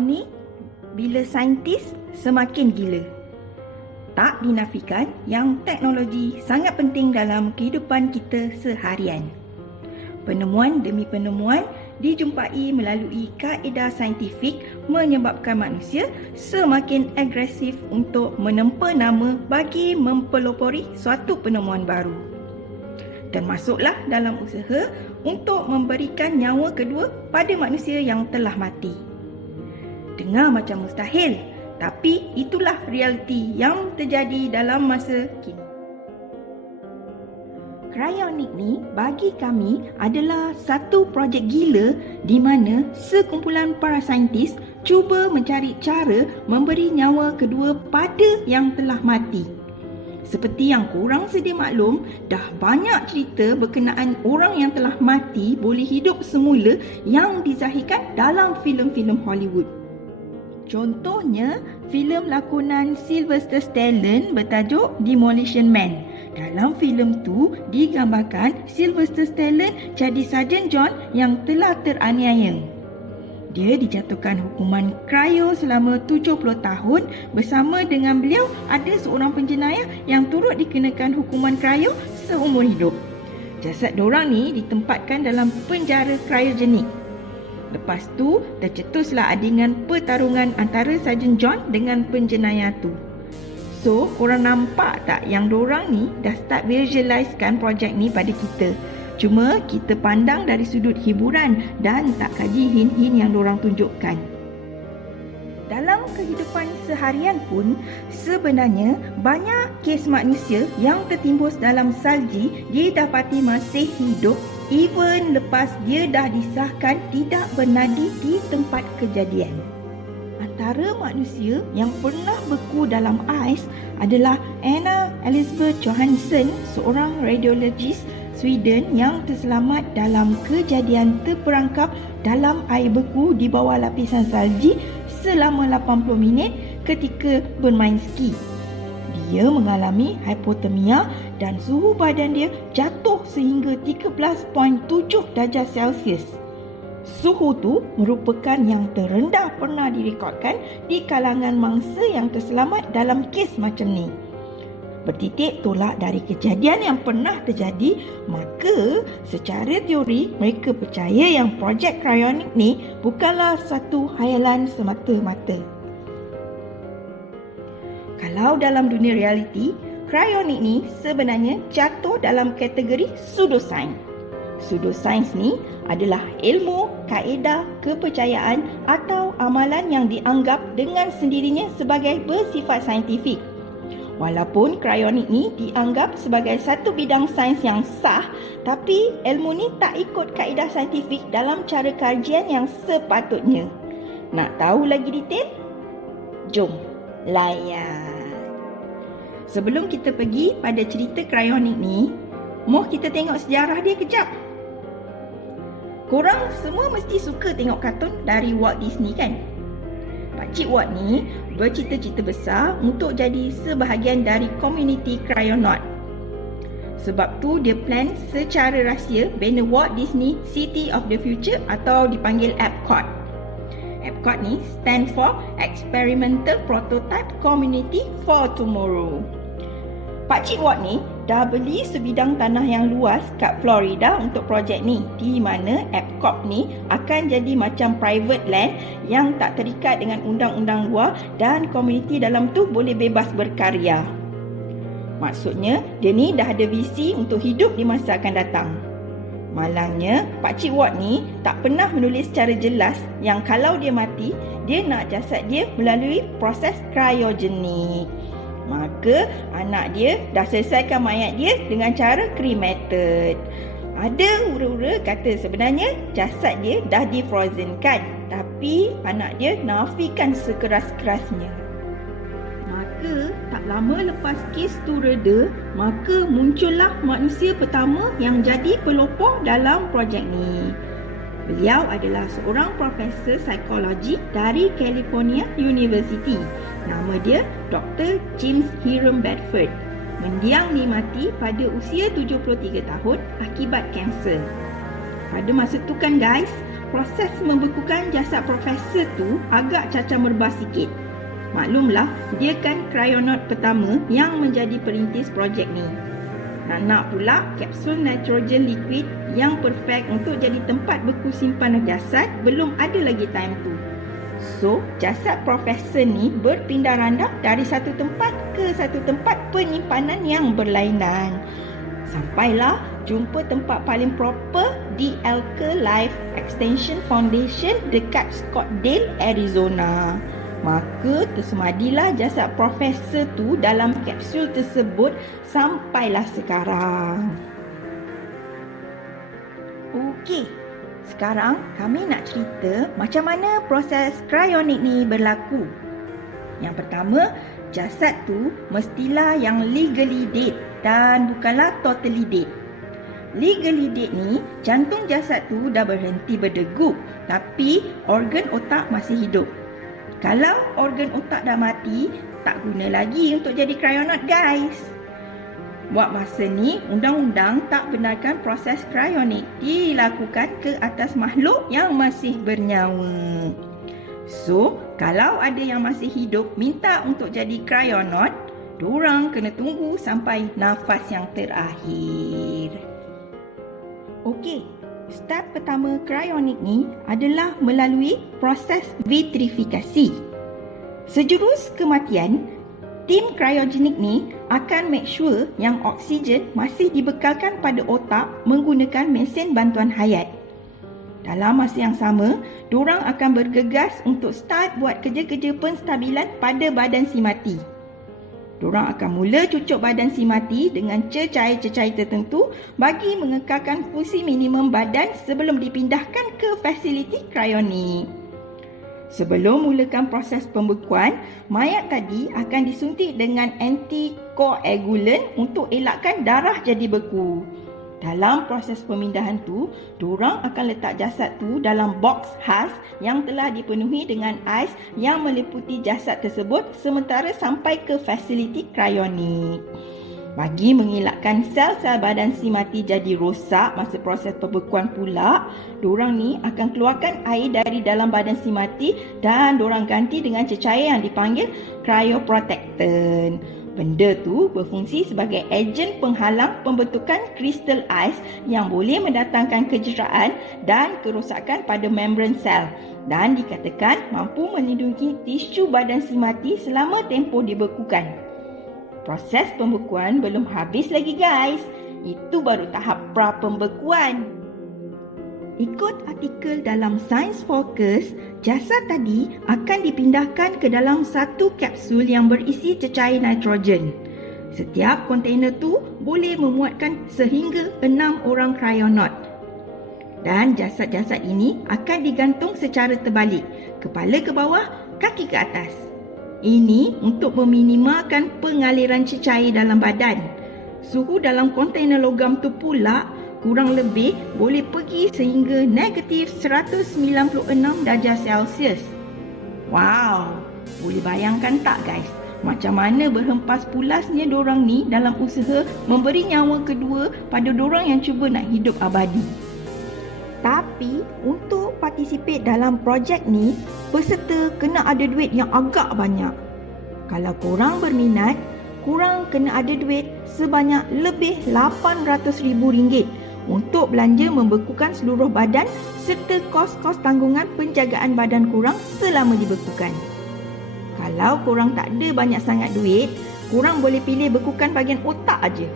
Ironik bila saintis semakin gila. Tak dinafikan yang teknologi sangat penting dalam kehidupan kita seharian. Penemuan demi penemuan dijumpai melalui kaedah saintifik menyebabkan manusia semakin agresif untuk menempa nama bagi mempelopori suatu penemuan baru. Termasuklah dalam usaha untuk memberikan nyawa kedua pada manusia yang telah mati. Dengar macam mustahil, tapi itulah realiti yang terjadi dalam masa kini. Cryonic ni bagi kami adalah satu projek gila di mana sekumpulan para saintis cuba mencari cara memberi nyawa kedua pada yang telah mati. Seperti yang korang sedia maklum, dah banyak cerita berkenaan orang yang telah mati boleh hidup semula yang dizahirkan dalam filem-filem Hollywood. Contohnya, filem lakonan Sylvester Stallone bertajuk Demolition Man. Dalam filem tu digambarkan Sylvester Stallone jadi Sarjan John yang telah teraniaya. Dia dijatuhkan hukuman kryo selama 70 tahun. Bersama dengan beliau ada seorang penjenayah yang turut dikenakan hukuman kryo seumur hidup. Jasad dorang ni ditempatkan dalam penjara kryogenik. Lepas tu tercetuslah adegan pertarungan antara Sarjan John dengan penjenayah tu. So, korang nampak tak yang dorang ni dah start visualisekan projek ni pada kita. Cuma kita pandang dari sudut hiburan dan tak kaji hint-hint yang dorang tunjukkan. Dalam kehidupan seharian pun, sebenarnya banyak kes manusia yang tertimbus dalam salji didapati masih hidup even lepas dia dah disahkan tidak bernadi di tempat kejadian. Antara manusia yang pernah beku dalam ais adalah Anna Elizabeth Johansson, seorang radiologis Sweden yang terselamat dalam kejadian terperangkap dalam air beku di bawah lapisan salji selama 80 minit ketika bermain ski. Dia mengalami hipotermia dan suhu badan dia jatuh sehingga 13.7 darjah Celsius. Suhu tu merupakan yang terendah pernah direkodkan di kalangan mangsa yang terselamat dalam kes macam ni. Bertitik tolak dari kejadian yang pernah terjadi, maka secara teori mereka percaya yang projek cryonic ni bukanlah satu khayalan semata-mata. Kalau dalam dunia realiti, cryonic ni sebenarnya jatuh dalam kategori pseudoscience. Pseudoscience ni adalah ilmu, kaedah, kepercayaan atau amalan yang dianggap dengan sendirinya sebagai bersifat saintifik. Walaupun cryonic ni dianggap sebagai satu bidang sains yang sah, tapi ilmu ni tak ikut kaedah saintifik dalam cara kajian yang sepatutnya. Nak tahu lagi detail? Jom layan. Sebelum kita pergi pada cerita cryonic ni, moh kita tengok sejarah dia kejap. Korang semua mesti suka tengok kartun dari Walt Disney kan? Pakcik Walt ni bercita-cita besar untuk jadi sebahagian dari komuniti Cryonaut. Sebab tu dia plan secara rahsia bina Walt Disney City of the Future atau dipanggil Epcot. Epcot ni stand for Experimental Prototype Community for Tomorrow. Pakcik Walt ni dah beli sebidang tanah yang luas kat Florida untuk projek ni, di mana Epcot ni akan jadi macam private land yang tak terikat dengan undang-undang luar dan komuniti dalam tu boleh bebas berkarya. Maksudnya, dia ni dah ada visi untuk hidup di masa akan datang. Malangnya, Pakcik Walt ni tak pernah menulis secara jelas yang kalau dia mati, dia nak jasad dia melalui proses cryogenik. Maka anak dia dah selesaikan mayat dia dengan cara cremated. Ada hura-hura kata sebenarnya jasad dia dah defrozenkan, tapi anak dia nafikan sekeras-kerasnya. Maka tak lama lepas kes tu reda, maka muncullah manusia pertama yang jadi pelopor dalam projek ni. Beliau adalah seorang profesor psikologi dari California University. Nama dia Dr. James Hiram Bedford. Mendiang mati pada usia 73 tahun akibat kanser. Pada masa tu kan guys, proses membekukan jasad profesor tu agak cacah merbah sikit. Maklumlah, dia kan kryonaut pertama yang menjadi perintis projek ni. Nak pula kapsul nitrogen liquid yang perfect untuk jadi tempat beku simpanan jasad belum ada lagi time tu. So, jasad profesor ni berpindah randah dari satu tempat ke satu tempat penyimpanan yang berlainan. Sampailah jumpa tempat paling proper di Elker Life Extension Foundation dekat Scottsdale, Arizona. Maka tersemadilah jasad profesor tu dalam kapsul tersebut sampailah sekarang. Okey, sekarang kami nak cerita macam mana proses kryonik ni berlaku. Yang pertama, jasad tu mestilah yang legally dead dan bukanlah totally dead. Legally dead ni, jantung jasad tu dah berhenti berdegup tapi organ otak masih hidup. Kalau organ otak dah mati, tak guna lagi untuk jadi kryonaut guys. Buat masa ni, undang-undang tak benarkan proses kryonik dilakukan ke atas makhluk yang masih bernyawa. So, kalau ada yang masih hidup minta untuk jadi kryonaut, dorang kena tunggu sampai nafas yang terakhir. Okey, step pertama kryonik ni adalah melalui proses vitrifikasi. Sejurus kematian, tim kryogenik ni akan make sure yang oksigen masih dibekalkan pada otak menggunakan mesin bantuan hayat. Dalam masa yang sama, dorang akan bergegas untuk start buat kerja-kerja penstabilan pada badan si mati. Dorang akan mula cucuk badan si mati dengan cecair-cecair tertentu bagi mengekalkan fungsi minimum badan sebelum dipindahkan ke fasiliti kryonik. Sebelum mulakan proses pembekuan, mayat tadi akan disuntik dengan antikoagulan untuk elakkan darah jadi beku. Dalam proses pemindahan tu, dorang akan letak jasad tu dalam box khas yang telah dipenuhi dengan ais yang meliputi jasad tersebut sementara sampai ke fasiliti kryonik. Bagi mengelakkan sel-sel badan si mati jadi rosak masa proses pembekuan pula, dorang ni akan keluarkan air dari dalam badan si mati dan dorang ganti dengan cecair yang dipanggil cryoprotectant. Benda tu berfungsi sebagai ejen penghalang pembentukan kristal ais yang boleh mendatangkan kejeraan dan kerosakan pada membran sel dan dikatakan mampu melindungi tisu badan si mati selama tempoh dibekukan. Proses pembekuan belum habis lagi guys. Itu baru tahap pra-pembekuan. Ikut artikel dalam Science Focus, jasad tadi akan dipindahkan ke dalam satu kapsul yang berisi cecair nitrogen. Setiap kontainer tu boleh memuatkan sehingga 6 orang kryonaut. Dan jasad-jasad ini akan digantung secara terbalik, kepala ke bawah, kaki ke atas. Ini untuk meminimalkan pengaliran cecair dalam badan. Suhu dalam kontainer logam tu pula kurang lebih boleh pergi sehingga negatif 196 darjah Celsius. Wow, boleh bayangkan tak guys? Macam mana berhempas pulasnya dorang ni dalam usaha memberi nyawa kedua pada dorang yang cuba nak hidup abadi. Tapi untuk participate dalam projek ni, peserta kena ada duit yang agak banyak. Kalau korang berminat, korang kena ada duit sebanyak lebih RM800,000 untuk belanja membekukan seluruh badan serta kos-kos tanggungan penjagaan badan korang selama dibekukan. Kalau korang tak ada banyak sangat duit, korang boleh pilih bekukan bahagian otak aja.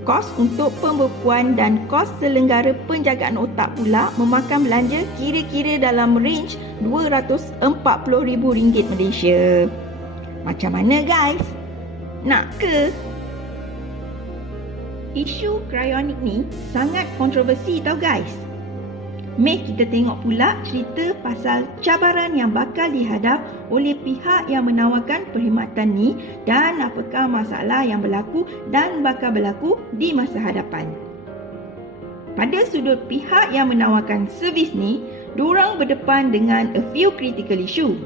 Kos untuk pembekuan dan kos selenggara penjagaan otak pula memakan belanja kira-kira dalam range RM240,000 Malaysia. Macam mana guys? Nak ke? Isu kryonik ni sangat kontroversi tau guys. Mari kita tengok pula cerita pasal cabaran yang bakal dihadap oleh pihak yang menawarkan perkhidmatan ni dan apakah masalah yang berlaku dan bakal berlaku di masa hadapan. Pada sudut pihak yang menawarkan servis ni, dorang berdepan dengan a few critical issue.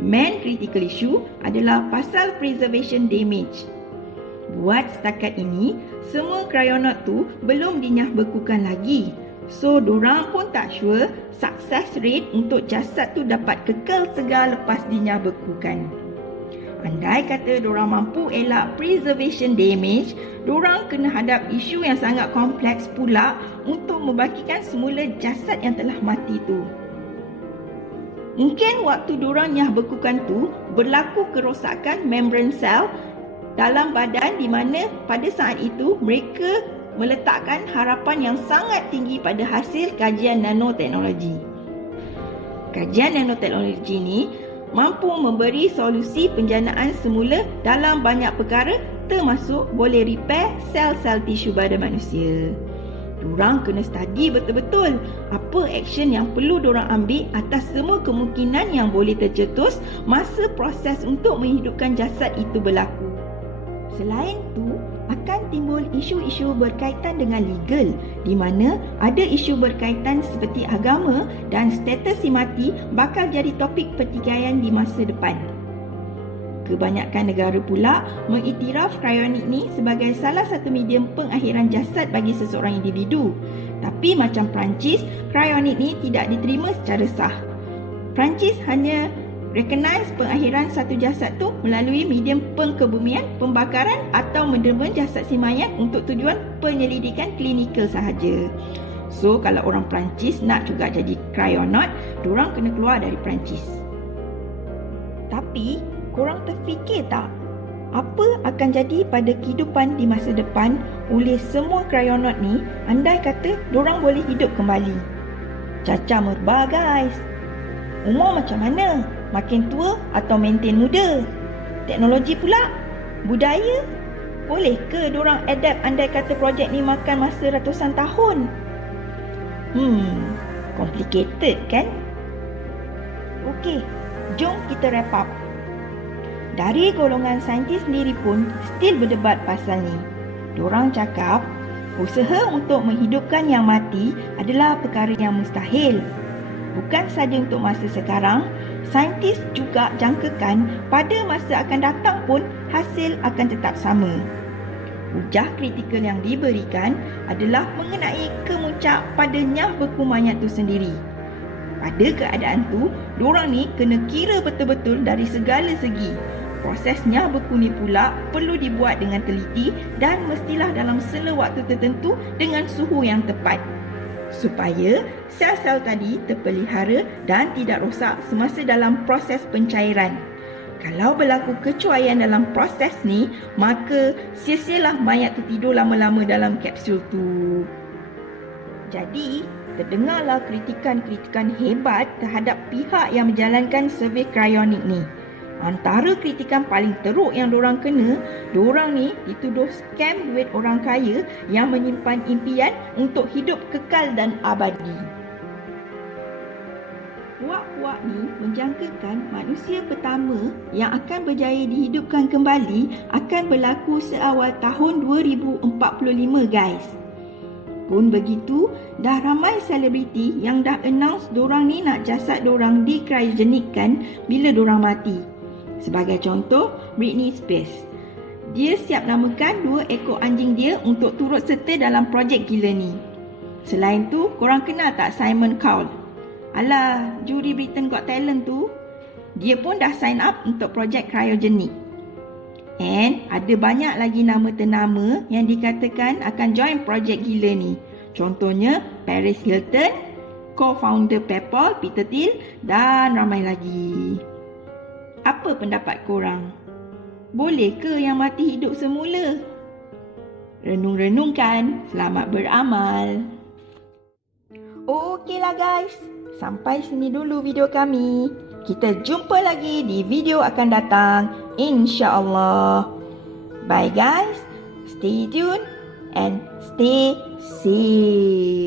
Main critical issue adalah pasal preservation damage. Buat setakat ini, semua kryonaut tu belum dinyah bekukan lagi. So, dorang pun tak sure success rate untuk jasad tu dapat kekal segar lepas dinyabekukan. Andai kata dorang mampu elak preservation damage, dorang kena hadap isu yang sangat kompleks pula untuk membagikan semula jasad yang telah mati tu. Mungkin waktu dorang nyabekukan tu berlaku kerosakan membran sel dalam badan di mana pada saat itu mereka meletakkan harapan yang sangat tinggi pada hasil kajian nanoteknologi. Kajian nanoteknologi ni mampu memberi solusi penjanaan semula dalam banyak perkara, termasuk boleh repair sel-sel tisu badan manusia. Dorang kena study betul-betul apa action yang perlu dorang ambil atas semua kemungkinan yang boleh tercetus masa proses untuk menghidupkan jasad itu berlaku. Selain tu, akan timbul isu-isu berkaitan dengan legal di mana ada isu berkaitan seperti agama dan status si mati bakal jadi topik pertikaian di masa depan. Kebanyakan negara pula mengiktiraf krionik ni sebagai salah satu medium pengakhiran jasad bagi seseorang individu. Tapi macam Perancis, krionik ni tidak diterima secara sah. Perancis hanya recognize pengakhiran satu jasad tu melalui medium pengkebumian, pembakaran atau menderma jasad si mayat untuk tujuan penyelidikan klinikal sahaja. So, kalau orang Perancis nak juga jadi cryonaut, diorang kena keluar dari Perancis. Tapi, korang terfikir tak? Apa akan jadi pada kehidupan di masa depan oleh semua cryonaut ni andai kata diorang boleh hidup kembali? Cacah merbah guys. Umur macam mana? Makin tua atau maintain muda? Teknologi pula? Budaya? Boleh ke diorang adapt andai kata projek ni makan masa ratusan tahun? Complicated kan? Okey, jom kita wrap up. Dari golongan saintis sendiri pun still berdebat pasal ni. Diorang cakap, usaha untuk menghidupkan yang mati adalah perkara yang mustahil. Bukan sahaja untuk masa sekarang, saintis juga jangkakan pada masa akan datang pun hasil akan tetap sama. Hujah kritikal yang diberikan adalah mengenai kemuncak pada nyahbeku mayat tu sendiri. Pada keadaan tu, diorang ni kena kira betul-betul dari segala segi. Proses nyahbeku ni pula perlu dibuat dengan teliti dan mestilah dalam sela waktu tertentu dengan suhu yang tepat, supaya sel-sel tadi terpelihara dan tidak rosak semasa dalam proses pencairan. Kalau berlaku kecuaian dalam proses ni, maka sia-sialah mayat tu tidur lama-lama dalam kapsul tu. Jadi, terdengarlah kritikan-kritikan hebat terhadap pihak yang menjalankan survey krionik ni. Antara kritikan paling teruk yang diorang kena, diorang ni dituduh scam duit orang kaya yang menyimpan impian untuk hidup kekal dan abadi. Puak-puak ni menjangkakan manusia pertama yang akan berjaya dihidupkan kembali akan berlaku seawal tahun 2045 guys. Pun begitu, dah ramai selebriti yang dah announce diorang ni nak jasad diorang dikryogenikkan bila diorang mati. Sebagai contoh, Britney Spears. Dia siap namakan 2 ekor anjing dia untuk turut serta dalam projek gila ni. Selain tu, korang kenal tak Simon Cowell? Alah, juri Britain Got Talent tu. Dia pun dah sign up untuk projek cryogenik. And ada banyak lagi nama ternama yang dikatakan akan join projek gila ni. Contohnya Paris Hilton, co-founder PayPal, Peter Thiel dan ramai lagi. Apa pendapat korang? Boleh ke yang mati hidup semula? Renung-renungkan, selamat beramal. Okeylah guys, sampai sini dulu video kami. Kita jumpa lagi di video akan datang, insya-Allah. Bye guys, stay tuned and stay safe.